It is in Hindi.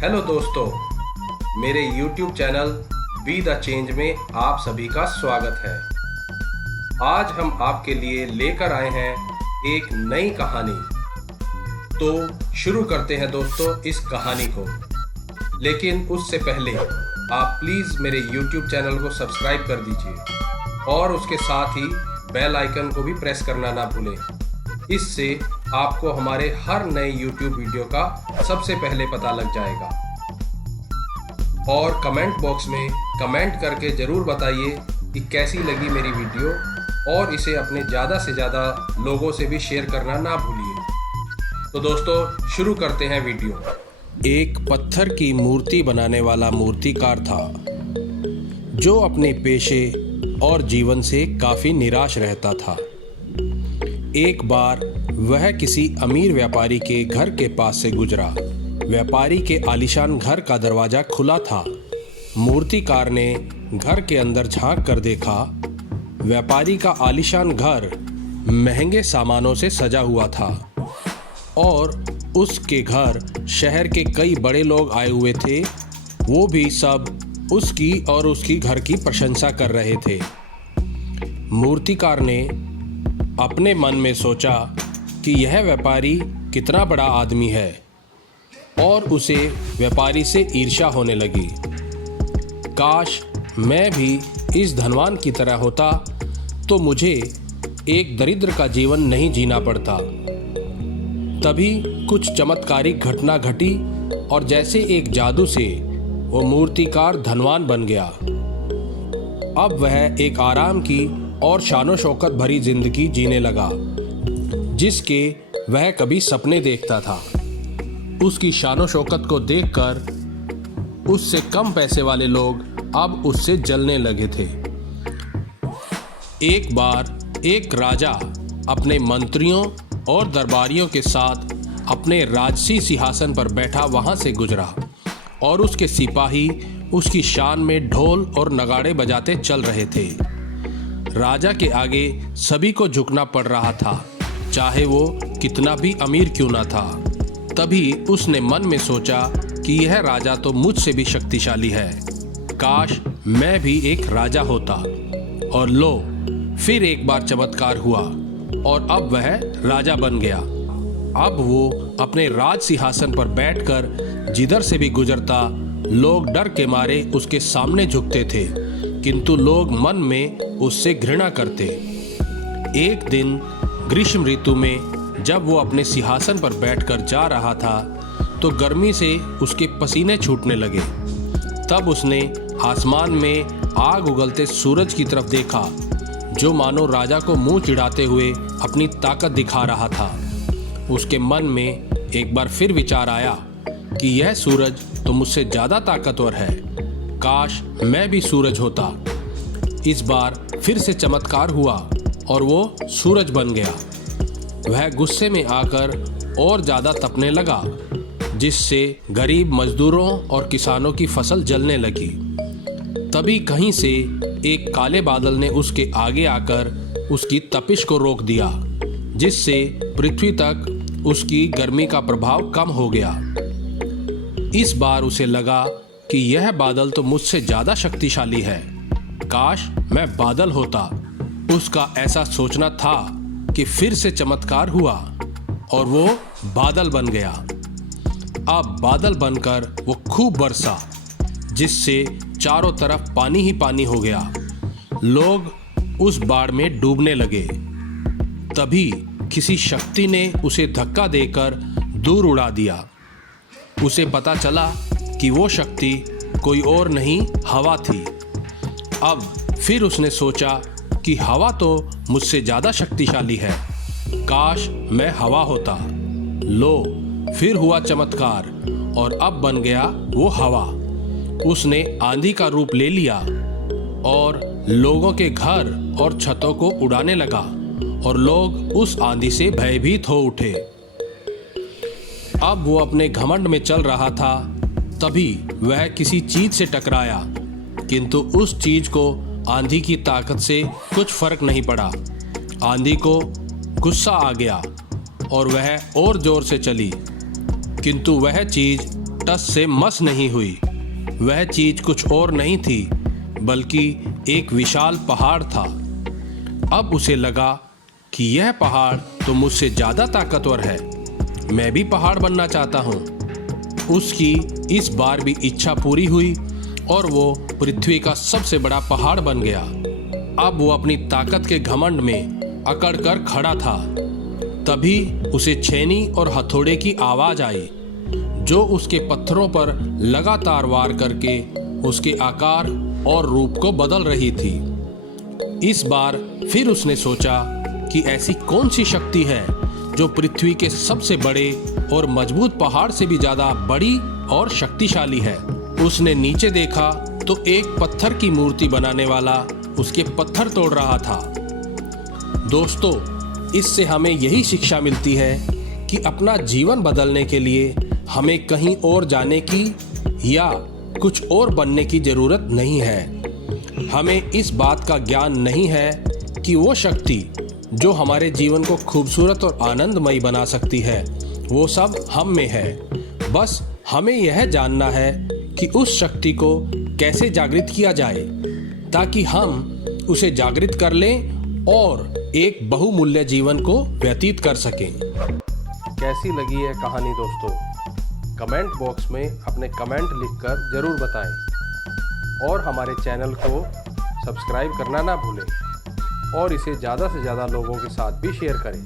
हेलो दोस्तों, मेरे YouTube channel be the change में आप सभी का स्वागत है। आज हम आपके लिए लेकर आए हैं एक नई कहानी। तो शुरू करते हैं दोस्तों इस कहानी को। लेकिन उससे पहले आप प्लीज़ मेरे YouTube चैनल को सब्सक्राइब कर दीजिए और उसके साथ ही बेल आइकन को भी प्रेस करना ना भूलें। इससे आपको हमारे हर नए YouTube वीडियो का सबसे पहले पता लग जाएगा। और कमेंट बॉक्स में कमेंट करके ज़रूर बताइए कि कैसी लगी मेरी वीडियो और इसे अपने ज़्यादा से ज़्यादा लोगों से भी शेयर करना ना भूलिए। तो दोस्तों शुरू करते हैं वीडियो। एक पत्थर की मूर्ति बनाने वाला मूर्तिकार था जो अपने पेशे और जीवन से काफ़ी निराश रहता था। एक बार वह किसी अमीर व्यापारी के घर के पास से गुजरा। व्यापारी के आलीशान घर का दरवाज़ा खुला था। मूर्तिकार ने घर के अंदर झांक कर देखा। व्यापारी का आलीशान घर महंगे सामानों से सजा हुआ था और उसके घर शहर के कई बड़े लोग आए हुए थे। वो भी सब उसकी और उसकी घर की प्रशंसा कर रहे थे। मूर्तिकार ने अपने मन में सोचा कि यह व्यापारी कितना बड़ा आदमी है और उसे व्यापारी से ईर्ष्या होने लगी। काश मैं भी इस धनवान की तरह होता तो मुझे एक दरिद्र का जीवन नहीं जीना पड़ता। तभी कुछ चमत्कारिक घटना घटी और जैसे एक जादू से वो मूर्तिकार धनवान बन गया। अब वह एक आराम की और शानो शौकत भरी जिंदगी जीने लगा जिसके वह कभी सपने देखता था। उसकी शानो शौकत को देखकर उससे कम पैसे वाले लोग अब उससे जलने लगे थे। एक बार एक राजा अपने मंत्रियों और दरबारियों के साथ अपने राजसी सिंहासन पर बैठा वहां से गुजरा और उसके सिपाही उसकी शान में ढोल और नगाड़े बजाते चल रहे थे। राजा के आगे सभी को झुकना पड़ रहा था, चाहे वो कितना भी अमीर क्यों ना था। तभी उसने मन में सोचा कि यह राजा तो मुझसे भी शक्तिशाली है। काश मैं भी एक राजा होता। और लो, फिर एक बार चमत्कार हुआ और अब वह राजा बन गया। अब वो अपने राज सिंहासन पर बैठकर जिधर से भी गुजरता लोग डर के मारे उसके सामने झुकते थे, किंतु लोग मन में उससे घृणा करते। एक दिन ग्रीष्म ऋतु में जब वो अपने सिंहासन पर बैठकर जा रहा था तो गर्मी से उसके पसीने छूटने लगे। तब उसने आसमान में आग उगलते सूरज की तरफ देखा जो मानो राजा को मुंह चिढ़ाते हुए अपनी ताकत दिखा रहा था। उसके मन में एक बार फिर विचार आया कि यह सूरज तो मुझसे ज़्यादा ताकतवर है। काश मैं भी सूरज होता। इस बार फिर से चमत्कार हुआ और वो सूरज बन गया। वह गुस्से में आकर और ज़्यादा तपने लगा जिससे गरीब मजदूरों और किसानों की फसल जलने लगी। तभी कहीं से एक काले बादल ने उसके आगे आकर उसकी तपिश को रोक दिया, जिससे पृथ्वी तक उसकी गर्मी का प्रभाव कम हो गया। इस बार उसे लगा कि यह बादल तो मुझसे ज़्यादा शक्तिशाली है। काश मैं बादल होता। उसका ऐसा सोचना था कि फिर से चमत्कार हुआ और वो बादल बन गया। अब बादल बनकर वो खूब बरसा जिससे चारों तरफ पानी ही पानी हो गया। लोग उस बाढ़ में डूबने लगे। तभी किसी शक्ति ने उसे धक्का देकर दूर उड़ा दिया। उसे पता चला कि वो शक्ति कोई और नहीं, हवा थी। अब फिर उसने सोचा कि हवा तो मुझसे ज़्यादा शक्तिशाली है। काश मैं हवा होता। लो, फिर हुआ चमत्कार और अब बन गया वो हवा। उसने आंधी का रूप ले लिया और लोगों के घर और छतों को उड़ाने लगा और लोग उस आंधी से भयभीत हो उठे। अब वो अपने घमंड में चल रहा था। तभी वह किसी चीज से टकराया, किंतु उस चीज को आंधी की ताकत से कुछ फर्क नहीं पड़ा। आंधी को गुस्सा आ गया और वह और जोर से चली, किंतु वह चीज टस से मस नहीं हुई। वह चीज कुछ और नहीं थी बल्कि एक विशाल पहाड़ था। अब उसे लगा कि यह पहाड़ तो मुझसे ज़्यादा ताकतवर है, मैं भी पहाड़ बनना चाहता हूँ। उसकी इस बार भी इच्छा पूरी हुई और वो पृथ्वी का सबसे बड़ा पहाड़ बन गया। अब वो अपनी ताकत के घमंड में अकड़ कर खड़ा था। तभी उसे छेनी और हथौड़े की आवाज़ आई जो उसके पत्थरों पर लगातार वार करके उसके आकार और रूप को बदल रही थी। इस बार फिर उसने सोचा कि ऐसी कौन सी शक्ति है जो पृथ्वी के सबसे बड़े और मजबूत पहाड़ से भी ज़्यादा बड़ी और शक्तिशाली है। उसने नीचे देखा तो एक पत्थर की मूर्ति बनाने वाला उसके पत्थर तोड़ रहा था। दोस्तों, इससे हमें यही शिक्षा मिलती है कि अपना जीवन बदलने के लिए हमें कहीं और जाने की या कुछ और बनने की जरूरत नहीं है। हमें इस बात का ज्ञान नहीं है कि वो शक्ति जो हमारे जीवन को खूबसूरत और आनंदमयी बना सकती है वो सब हम में है। बस हमें यह जानना है कि उस शक्ति को कैसे जागृत किया जाए ताकि हम उसे जागृत कर लें और एक बहुमूल्य जीवन को व्यतीत कर सकें। कैसी लगी है कहानी दोस्तों? कमेंट बॉक्स में अपने कमेंट लिखकर ज़रूर बताएं और हमारे चैनल को सब्सक्राइब करना ना भूलें और इसे ज़्यादा से ज़्यादा लोगों के साथ भी शेयर करें।